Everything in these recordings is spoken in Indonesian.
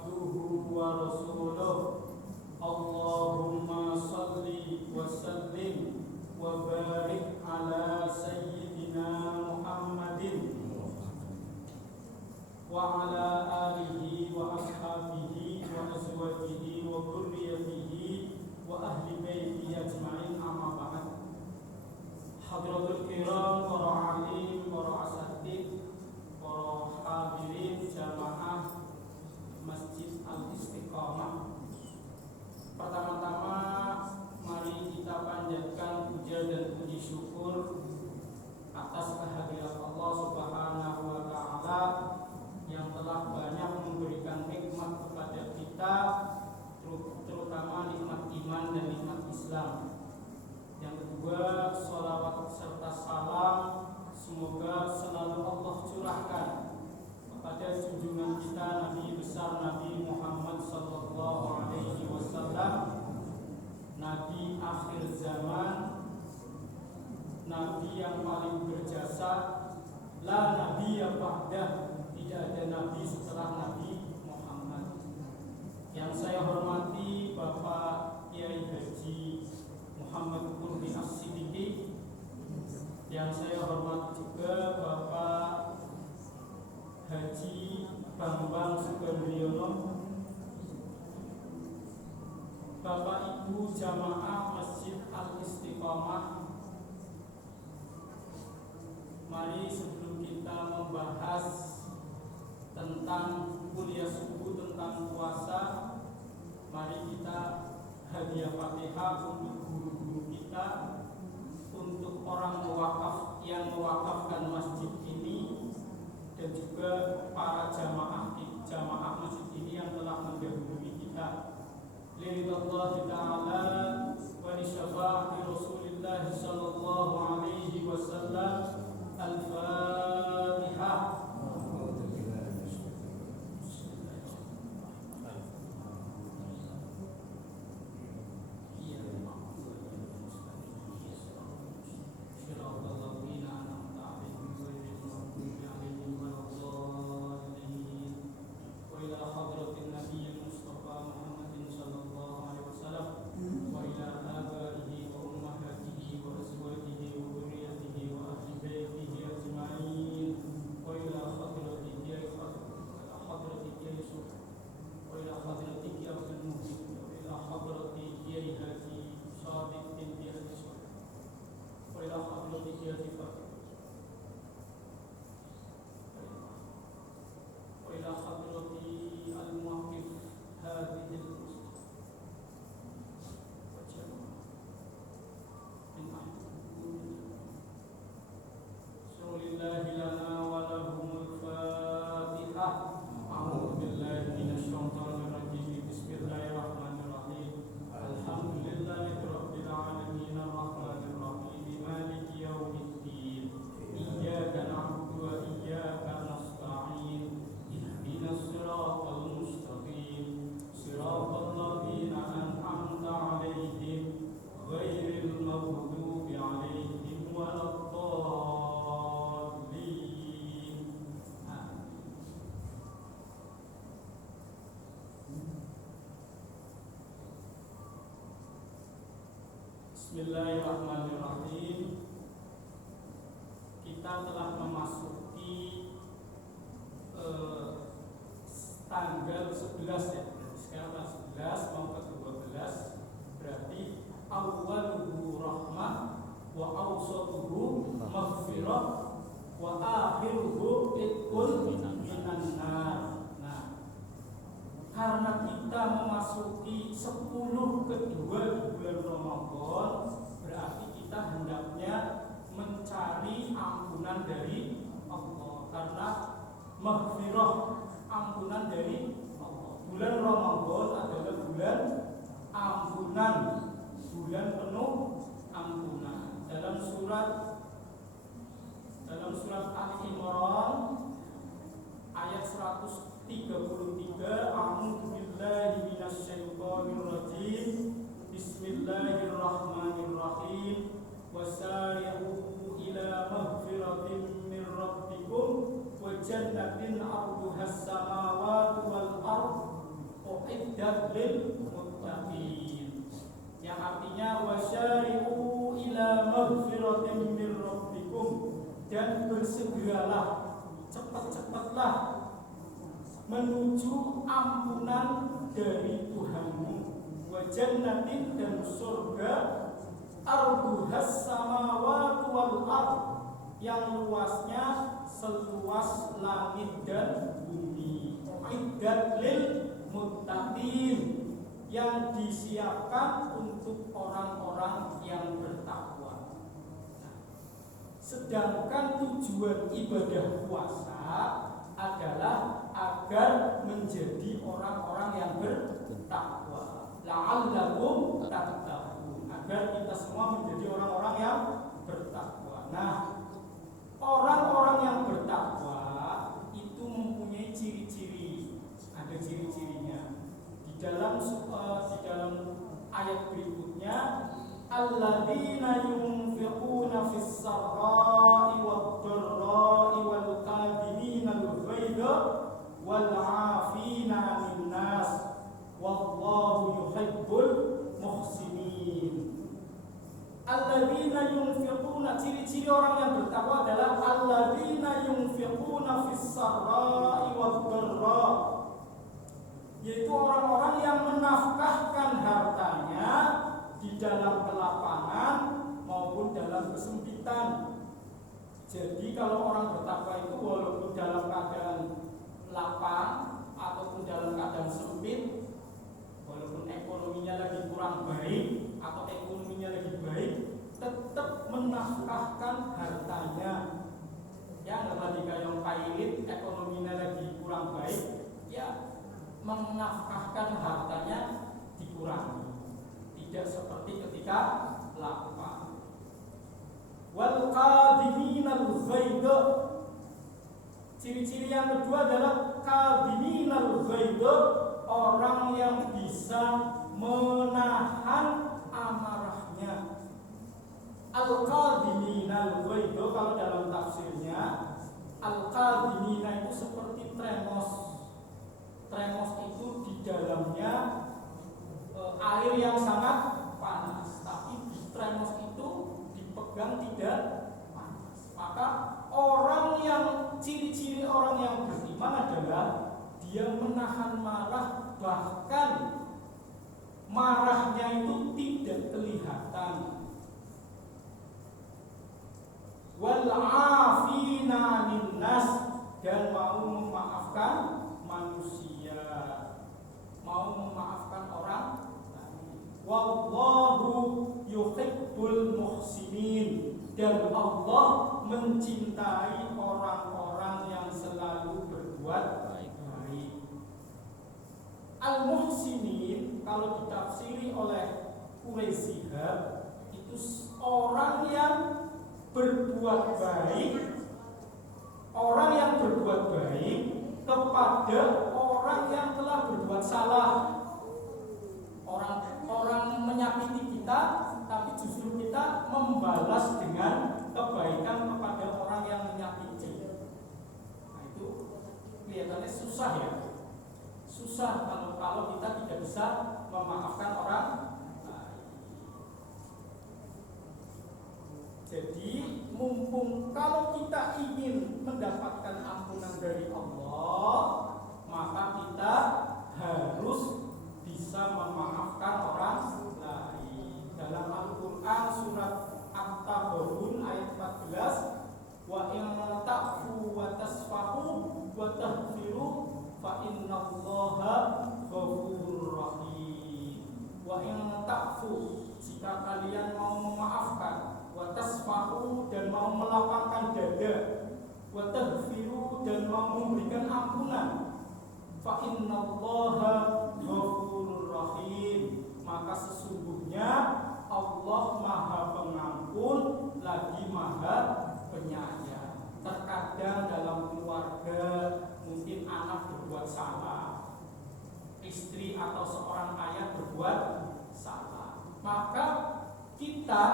abduhu wa rasuluh. Allahumma salli wa sallim wa barik ala sayyidina Muhammadin wa ala alihi wa ashabihi wa azwajihi wa dhurriyyatihi wa ahli baitihi ajma'in, amma ba'd. Hadratul kiram, para alim, para asatidz, para hadirin jamaah Masjid Al-Istiqamah. Pertama-tama mari kita panjatkan puja dan puji syukur atas kehadirat Allah Subhanahu wa taala yang telah banyak memberikan nikmat kepada kita, terutama nikmat iman dan nikmat Islam. Yang kedua, sholawat serta salam semoga selalu Allah curahkan kepada junjungan kita Nabi besar Nabi Muhammad sallallahu alaihi wasallam, Nabi akhir zaman, Nabi yang paling berjasa, la nabi ya ba'dah, tidak ada nabi setelah Nabi Muhammad. Yang saya hormati Bapak Kiai Haji Muhammad Qurbi As-Siddiqi, yang saya hormati juga Bapak Haji Bambang Sugandriyono, Bapak Ibu jamaah Masjid Al-Istiqamah. Mari sebelum kita membahas tentang kuliah subuh tentang puasa, mari kita hadiah Fatihah untuk guru-guru kita, untuk orang mewakaf yang mewakafkan masjid ini, dan juga para jamaah masjid ini yang telah mendahului kita. Lillahi ta'ala wa li syafa'ati Rasulillah sallallahu alaihi wasallam. Al-Fatihah. Bismillahirrahmanirrahim. Kita telah memasuki tanggal 11 ya. Sekarang 11 mau ke 12, berarti awwaluhu rahmah wa awsatuhu maghfirah wa akhiruhu itqun minan nar. Nah, karena kita memasuki 10 kedua di bulan Ramadan, berarti kita hendaknya mencari ampunan dari Allah, karena maghfirah, ampunan dari Allah. Bulan Ramadan adalah bulan ampunan, bulan penuh ampunan. Dalam surat Al-Imran ayat 133, a'udzu billahi minasyaitonir rajim. Bismillahirrahmanirrahim. Wasari'u ila maghfiratin min rabbikum wa jannatin 'arduhas samawati wal ardh uiddat lil muttaqin, yang artinya wasyari'u ila maghfiratin min rabbikum, dan bersegeralah, cepat-cepatlah menuju ampunan dari Tuhanmu, wa jannatin, dan surga, arduhas samawati wal ard, yang luasnya seluas langit dan bumi, uiddat lil muttaqin, yang disiapkan untuk orang-orang yang bertakwa. Sedangkan tujuan ibadah puasa adalah agar menjadi orang-orang yang bertakwa. La'allakum tattaqun, agar kita semua menjadi orang-orang yang bertakwa. Nah, orang-orang yang bertakwa itu mempunyai ciri-ciri, ada ciri-cirinya. Di dalam ayat berikutnya, alladzina yunfiquna fis sarra'i wad dharra'i wal kadhimina al-ghaidha wal 'afina 'anil nas wallahu yuhibbul muhsinin. Alladzina yunfiquna, ciri-ciri orang yang bertakwa adalah alladzina yunfiquna fis sarra'i wad dharra', yaitu orang-orang yang menafkahkan hartanya di dalam kelapangan maupun dalam kesempitan. Jadi kalau orang bertakwa itu walaupun dalam keadaan lapang ataupun dalam keadaan sempit, walaupun ekonominya lagi kurang baik atau ekonominya lagi baik, tetap menafkahkan hartanya. Ya, ketika yang pailit ekonominya lagi kurang baik, ya menafkahkan hartanya dikurangi, tidak seperti ketika lapang. Wal kadhiminal ghaidha, ciri-ciri yang kedua adalah kadhiminal ghaidha, orang yang bisa menahan amarahnya. Al-kadhiminal ghaidha, kalau dalam tafsirnya, al-kadhimina itu seperti tremos. Tremos itu di dalamnya air yang sangat panas, tapi di tremos itu dipegang tidak panas. Maka orang yang, ciri-ciri orang yang beriman adalah dia menahan marah, bahkan marahnya itu tidak kelihatan. Wal 'afina 'anil nas, dan mau memaafkan manusia, mau memaafkan orang. Wallahu yuhibbul muhsinin, dan Allah mencintai orang-orang yang selalu berbuat baik. Al-muhsinin kalau ditafsiri oleh Quraisy itu orang yang berbuat baik, orang yang berbuat baik kepada orang yang telah berbuat salah. Orang menyakiti kita, tapi justru kita membalas dengan kebaikan kepada orang yang menyakiti. Nah, itu kelihatannya susah ya. Susah kalau kita tidak bisa memaafkan orang. Jadi mumpung kalau kita ingin mendapatkan ampunan dari Allah, maka kita harus bisa memaafkan orang lain. Dalam Al-Quran surat At-Taghabun ayat 14, wa in ta'fu wa tasfahu wa taghfiru fa innallaha ghafurur rahim. Wa in ta'fu, jika kalian mau memaafkan, wa tasfahu, dan mau melapangkan dada, wa taghfiru, dan mau memberikan ampunan, fa innallaha ghafurur rahim, maka sesungguhnya Allah Maha Pengampun lagi Maha Penyayang. Terkadang dalam keluarga mungkin anak berbuat salah, istri atau seorang ayah berbuat salah, maka kita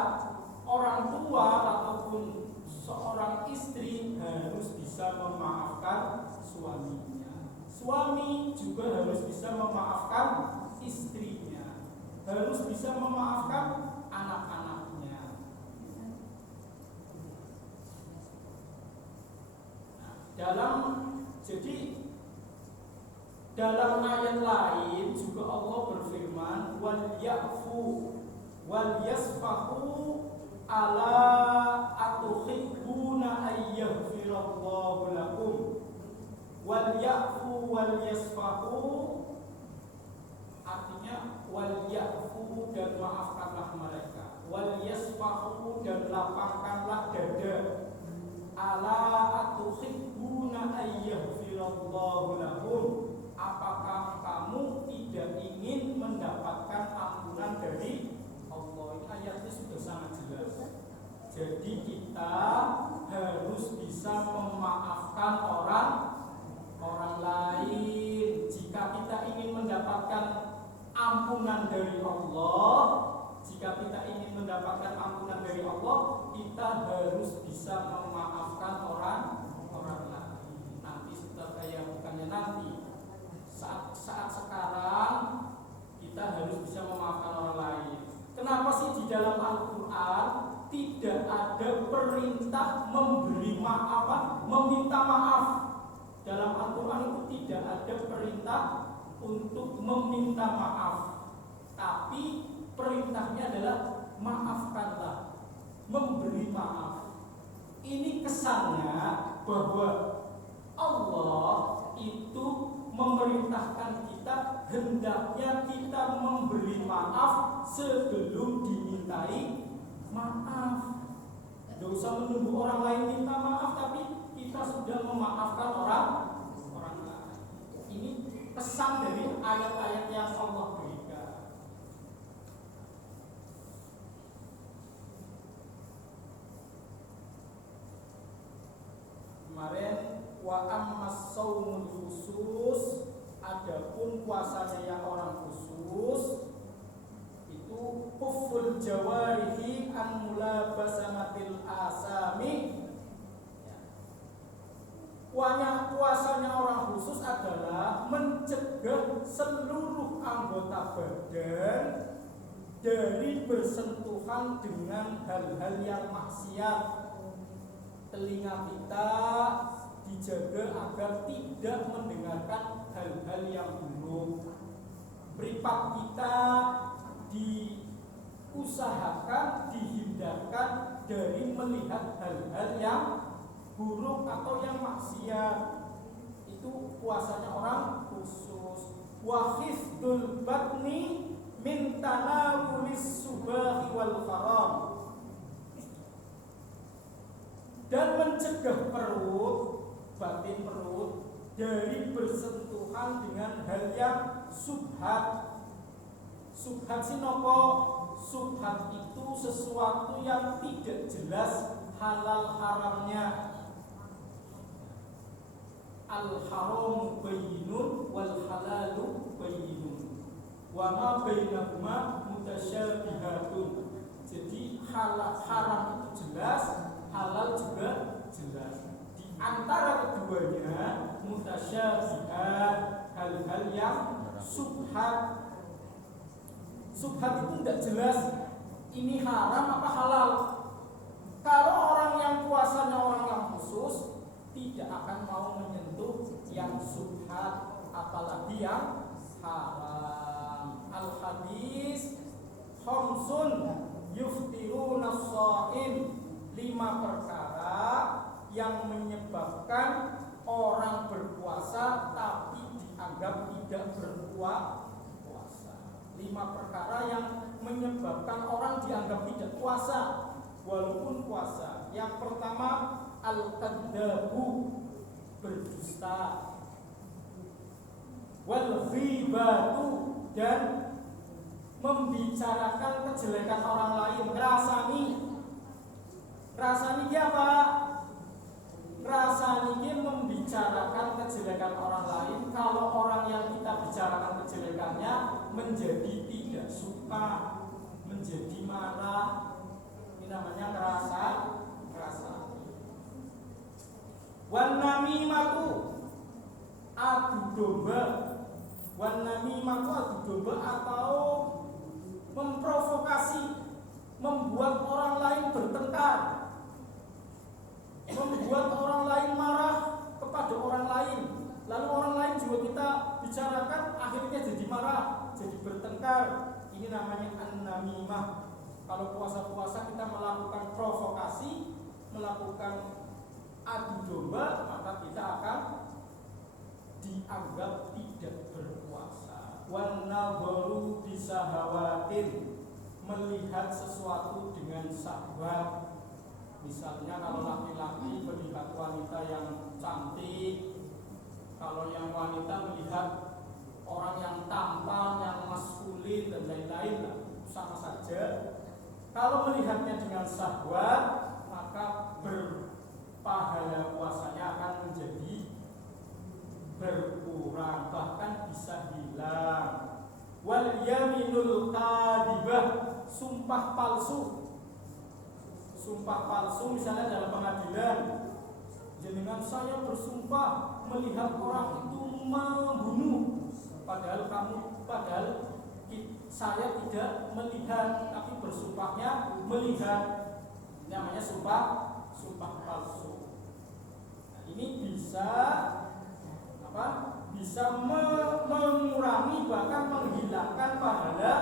orang tua ataupun seorang istri harus bisa memaafkan suaminya. Suami juga harus bisa memaafkan istrinya, harus bisa memaafkan anak-anaknya. Dalam ayat lain juga Allah berfirman, wal ya'fu wal yasfahu ala atuhibbuna ayyaghfirallahu lakum. Wal ya'fu wal yasfahu artinya wal ya'fu dan maafkanlah mereka, wal yasfahu dan lapangkanlah dada. Ala atuhibbuna ayyaghfirallahu lakum. Apakah kamu tidak ingin mendapatkan ampunan dari Allah? Ini ayatnya sudah sangat jelas. Jadi kita harus bisa memaafkan orang lain. Jika kita ingin mendapatkan ampunan dari Allah, jika kita ingin mendapatkan ampunan dari Allah, kita harus bisa memaafkan orang lain. Nanti bukannya nanti. Saat sekarang kita harus bisa memaafkan orang lain. Kenapa sih di dalam Al-Quran tidak ada perintah meminta maaf? Dalam Al-Quran itu tidak ada perintah untuk meminta maaf, tapi perintahnya adalah maafkanlah, memberi maaf. Ini kesannya bahwa Allah itu memerintahkan kita hendaknya kita memberi maaf sebelum dimintai maaf. Tidak usah menunggu orang lain minta maaf, tapi kita sudah memaafkan orang lain. Ini pesan dari ayat-ayat yang Allah berikan. Kemarin wa ammas saumul khusus, adapun puasanya yang orang khusus itu kuful jawarihi an mulabasamatil asami. Puasanya orang khusus adalah mencegah seluruh anggota badan dari bersentuhan dengan hal-hal yang maksiat. Telinga kita dijaga agar tidak mendengarkan hal-hal yang buruk. Meripat kita diusahakan dihindarkan dari melihat hal-hal yang buruk atau yang maksiat. Itu puasanya orang khusus. Wa hifdzul batni min tanawulis subahi wal haram, dan mencegah perut, batin perut, dari bersentuhan dengan hal yang subhat. Subhat sinopo? Subhat itu sesuatu yang tidak jelas halal haramnya. Al-haramu bayyinun wal halalu bayyinun wa ma bainahuma mutasyabihatun. Jadi haram itu jelas, halal juga jelas. Di antara keduanya mutasyabihat, hal-hal yang subhat. Subhat itu tidak jelas ini haram apa halal. Kalau orang yang puasanya orang yang khusus tidak akan mau menyentuh yang subhat, apalagi yang haram. Al-hadis khamsun yuftiruna shaim, 5 perkara yang menyebabkan orang berpuasa tapi dianggap tidak berpuasa. 5 perkara yang menyebabkan orang dianggap tidak puasa walaupun puasa. Yang pertama, al-kadzabu, berdusta, wal ghibatu, dan membicarakan kejelekan orang lain. Rasani apa? Rasani membicarakan kejelekan orang lain. Kalau orang yang kita bicarakan kejelekannya menjadi tidak suka, menjadi marah, ini namanya kerasa. Wan namimatu, adu domba. Wan namimah itu adu domba atau memprovokasi, membuat orang lain bertengkar, membuat orang lain marah kepada orang lain. Lalu orang lain juga kita bicarakan, akhirnya jadi marah, jadi bertengkar. Ini namanya an-namimah. Kalau puasa-puasa kita melakukan provokasi, melakukan adu domba, maka kita akan dianggap tidak berpuasa. Wan nadharu bisahawatin, melihat sesuatu dengan syahwat. Misalnya kalau laki-laki melihat wanita yang cantik, kalau yang wanita melihat orang yang tampan, yang maskulin dan lain-lain, sama saja. Kalau melihatnya dengan syahwat, maka berpahala puasanya akan menjadi berkurang, bahkan bisa hilang. Wal yaminul kadhibah, sumpah palsu. Sumpah palsu misalnya dalam pengadilan, jenengan saya bersumpah melihat orang itu membunuh, padahal saya tidak melihat, tapi bersumpahnya melihat. Namanya sumpah palsu. Nah, ini bisa mengurangi bahkan menghilangkan pahala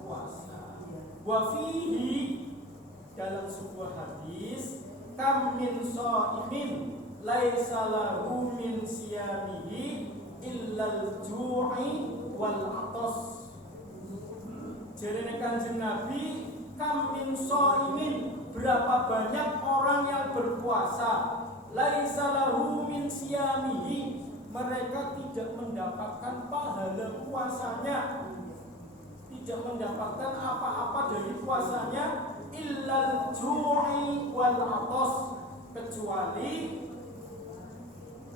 puasa. Wa fihi, dalam sebuah hadis, kam min shaimin laisa lahu min siyamihi illal ju'i wal 'atas. Jadi Kanjeng Nabi, kam min shaimin, berapa banyak orang yang berpuasa, laisa lahu min siyamihi, mereka tidak mendapatkan pahala puasanya, tidak mendapatkan apa-apa dari puasanya, illal ju'i wal 'atas, kecuali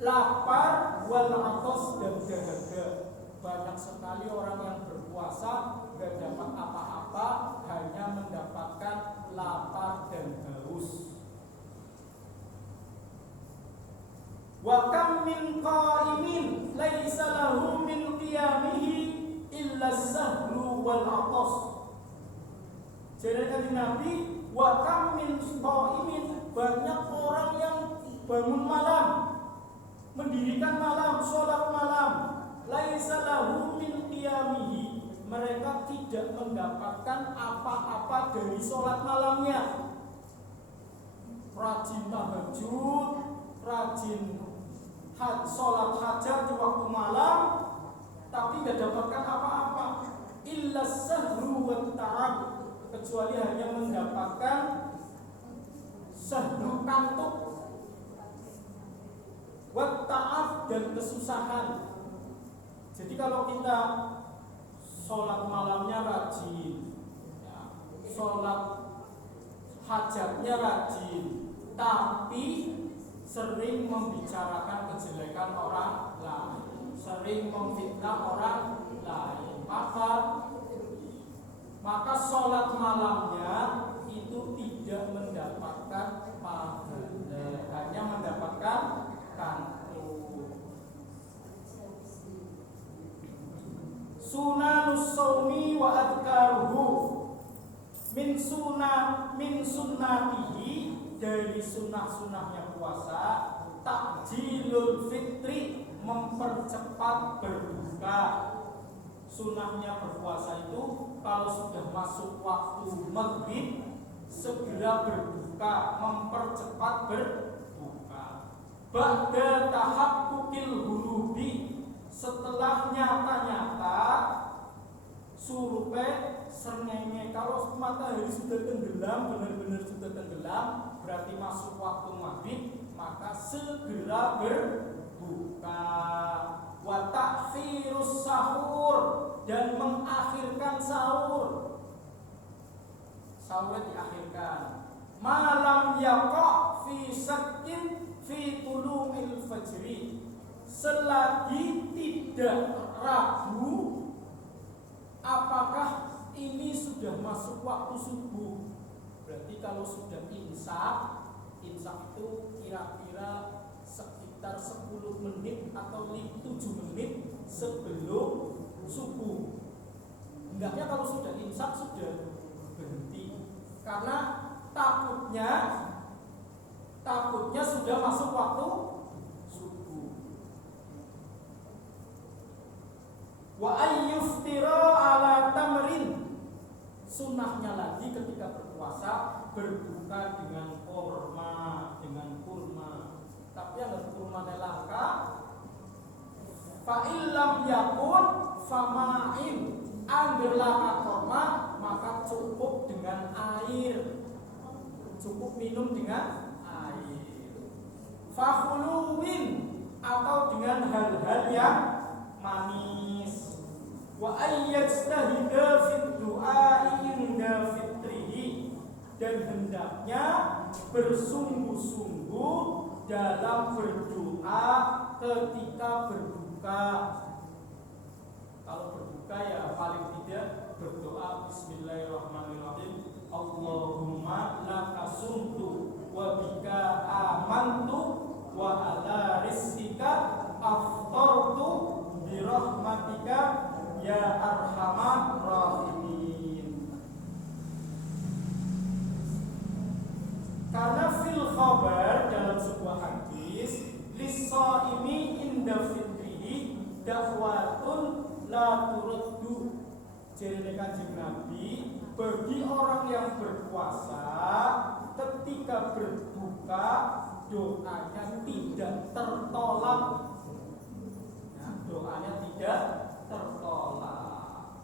lapar, wal 'atas, dan dahaga. Banyak sekali orang yang berpuasa gak dapat apa-apa, hanya mendapatkan lapar dan haus. Wa kam min qa'imin laisa lahu min qiyamihi illa as-sahru wal 'atas. Jadi Nabi, wa kam min qa'imin, banyak orang yang bangun malam, mendirikan malam, sholat malam, laisa lahu min qiyamihi, mereka tidak mendapatkan apa-apa dari sholat malamnya. Rajin tahajud, rajin sholat hajat di waktu malam, tapi tidak dapatkan apa-apa. Illa sahru wa ta'ab, kecuali hanya mendapatkan sahru, kantuk, wa ta'ab, dan kesusahan. Jadi kalau kita sholat malamnya rajin, ya, sholat hajatnya rajin, tapi sering membicarakan kejelekan orang lain, sering memfitnah orang lain, maka sholat malamnya itu tidak mendapatkan pahala, hanya mendapatkan kantuk. Sunanus shaumi wa adkaruhu, min sunnatihi, dari sunnah-sunnahnya puasa, takjilul fitri, mempercepat berbuka. Sunnahnya berpuasa itu kalau sudah masuk waktu maghrib segera berbuka, mempercepat berbuka. Ba'da tahaqqukil hurubi, setelah nyata-nyata surupe srengenge, kalau matahari sudah tenggelam, benar-benar sudah tenggelam, berarti masuk waktu maghrib, maka segera berbuka. Wa ta'khirus sahur, dan mengakhirkan sahur. Sahur diakhirkan. Malam yaqa fi sakkin fi tulu'il fajri, selagi tidak ragu apakah ini sudah masuk waktu subuh. Berarti kalau sudah imsak itu kira-kira sekitar 10 menit atau 7 menit sebelum subuh. Hendaknya kalau sudah imsak sudah berhenti, karena takutnya sudah masuk waktu subuh. Wa ayyuftira ala tamrin, sunnahnya lagi ketika berpuasa berbuka dengan kurma, tapi yang kurma langka. Fa illam yakun fama'in, angger langka kurma maka cukup dengan air, cukup minum dengan air. Fakhuluwin, atau dengan hal-hal yang manis. Wa ayyajtahida fid du'a inda fitrihi, dan hendaknya bersungguh-sungguh dalam berdoa ketika berbuka. Kalau berbuka ya paling tidak berdoa bismillahirrahmanirrahim. Allahumma laka sumtu wa bika amantu wa ala rizqika aftartu bi rahmatika ya arhamar rahimin. Karena fil khabar, dalam sebuah hadis, lis-shaimi inda fitrihi da'watun la turaddu. Jadi Kanjeng Nabi, bagi orang yang berpuasa ketika berbuka doanya tidak tertolak. Nah, doanya tidak tertolak.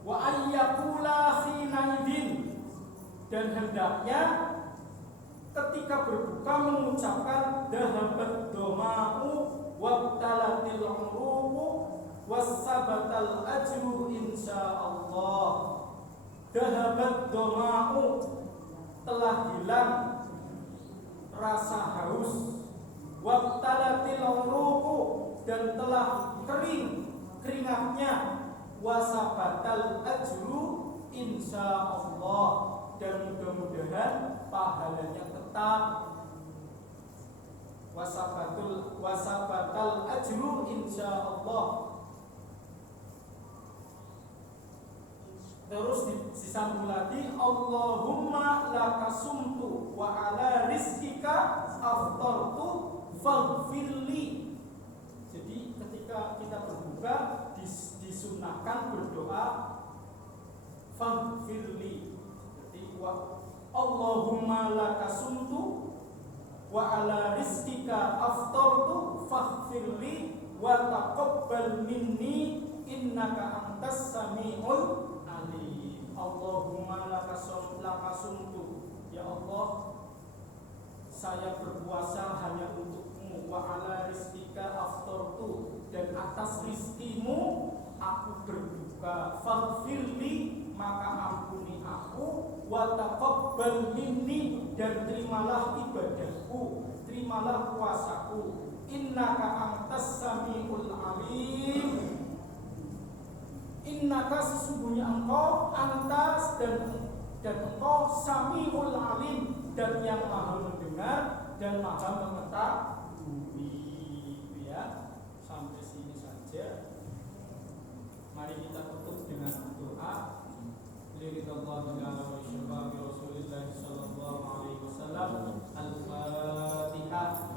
Wa ayyakula khinaidin, dan hendaknya ketika berbuka mengucapkan dahabat doma'u wabtalatil uruqu wassabatal ajru insyaallah. Dahabat doma'u, telah hilang rasa haus. Wabtalatil uruqu, dan telah kering keringatnya. Wasabatal ajru insyaallah, dan mudah-mudahan pahalanya tetap. Wasabatal ajru insyaallah. Terus disambung lagi, Allahumma laka sumtu wa ala rizqika aftartu faghfirli. Jadi ketika kita berbuka disunahkan berdoa faghfirli. Jadi Allahumma laka sumtu wa ala rizqika aftartu faghfirli wa taqabbal minni innaka antas samiul alim. Allahumma laka sumtu, ya Allah, saya berpuasa hanya untukmu. Wa ala rizqika aftartu, dan atas rizkimu aku berbuka. Faghfirli, maka ampuni aku. Wa taqabbal minni, dan terimalah ibadahku, terimalah puasaku. Innaka antas samiul alim. Innaka, sesungguhnya engkau, antas dan engkau, samiul alim, dan yang maha mendengar dan maha mengetahui. Ya, sampai sini saja. Mari kita tutup dengan doa. Liridallahu ta'ala wa syafa'ati Rasulillah sallallahu alaihi wasallam. Al-Fatihah.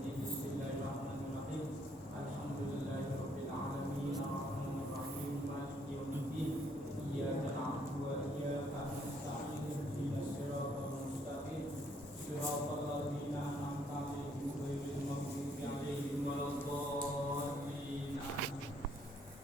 Bismillahirrahmanirrahim. Alhamdulillahirabbil alamin, arrahmanir rahim, maliki yaumiddin. Iyyaka na'budu wa iyyaka nasta'in. Ihdinas siratal mustaqim. Siratal ladzina an'amta 'alaihim ghairil maghdubi 'alaihim waladdallin.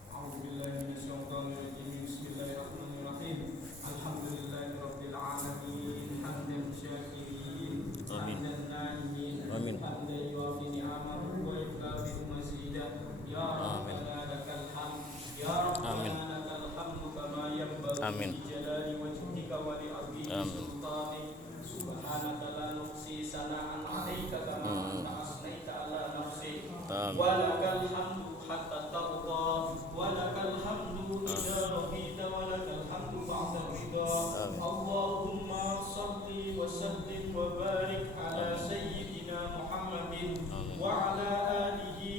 A'udzu billahi minasyaitonir rajim. Bismillahirrahmanirrahim. Alhamdulillahirabbil alamin, hamdan syakirin, hamdan na'imin, hamdan yuwafi ni'amahu wa yukafi mazidah. Ya Rabbana lakal hamd, ya Rabbana lakal hamdu kama yanbaghi li jalali wajhika wa li 'azimi sultanik. Subhanaka la nuhsi sana'an 'alaika kama anta asnaita ala nafsi. Wa lakal hamdu hatta tarda, wa lakal hamdu idza radita, wa lakal hamdu ba'da ridha. Allahumma salli wa sallim wa barik ala sayyidina Muhammadin wa ala alihi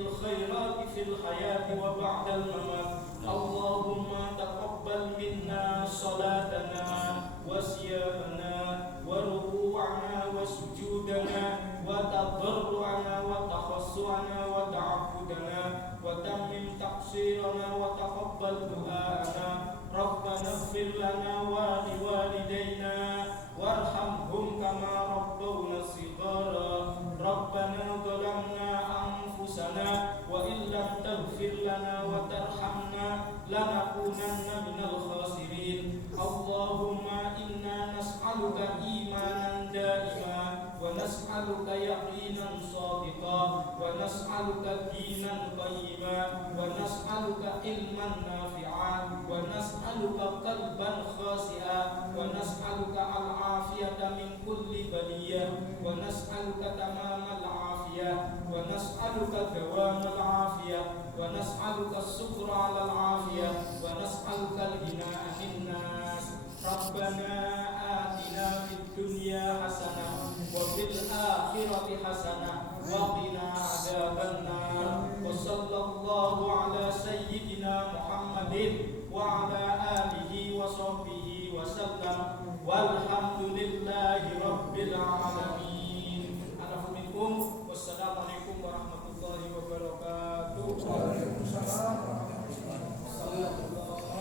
الخيرات في الحياة وبعد الممات. اللهم تقبل منا صلاتنا وصيامنا وركوعنا وسجودنا وتضرعنا وتخشعنا وتعبدنا وتمم تقصيرنا وتقبل دعاءنا. ربنا اغفر لنا ولوالدينا وارحمهم كما ربونا صغارا. ربنا ظلمنا أنفسنا وإن لم تغفر لنا وترحمنا لنكونن من الخاسرين. اللهم إنا نسألك إيمانا دائما ونسألك يقينا صادقا ونسألك دينا قيما ونسألك علما نافعا ونسألك قلبا خاشعا ونسألك العافية من كل بلية ونسألك تمام العافية ونسألك دوام العافية ونسألك الشكر على العافية ونسألك الغنى عن الناس. ربنا آتنا في الدنيا حسنة وفي الآخرة حسنة وقنا عذاب النار. وصلى الله على سيدنا محمد وعلى آله وصحبه وسلم والحمد لله رب العالمين. Wassalamualaikum warahmatullahi wabarakatuh. Waalaikumsalam warahmatullahi wabarakatuh.